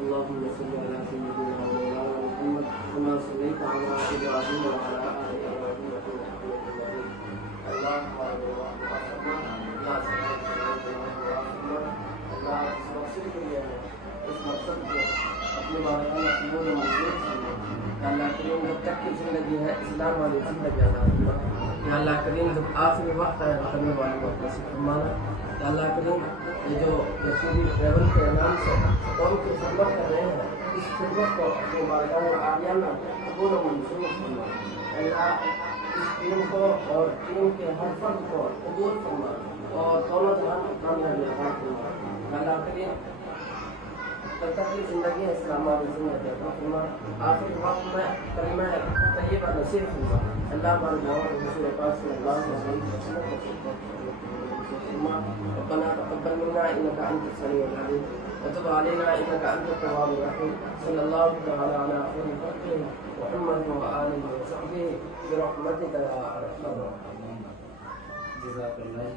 اللهم صل على سيدنا ومولانا محمد كما صليت على ابراهيم وعلى ال ابراهيم انك حميد مجيد. اللهم بارك اس مقصد کو اپنے بارگاہ قبول و منظور فرما. یا اللہ کریم جب تک کی زندگی ہے اسلام والی زندگی عطا فرما. یا اللہ کریم جب آخری وقت ہے کرنے والے کو نصیب فرمانا. یا اللہ کریم یہ جو رسولی ٹریول کے نام سے قوم کی خدمت کر رہے ہیں اس خدمت کو اپنے بارگاہ عالیانہ قبول و منظور فرما. اللہ اس ٹیم کو اور ٹیم کے ہر فرد کو قبول فرما اور دونوں جہاں کو کامیابی عطا فرما. یا اللہ کریم تب تک کی زندگی ہے اسلام والی زندگی عطا فرما. آخری وقت میں کلمہ طیبہ نصیب فرما. اللہ ہمارے دعاؤں کو رسول پاک صلی اللہ علیہ وسلم ربنا تقبل منا انك انت السميع العليم وتب علينا انك انت التواب الرحيم. صلى الله تعالى على خير خلقه محمد واله وصحبه برحمتك يا ارحم الراحمين. جزاك الله.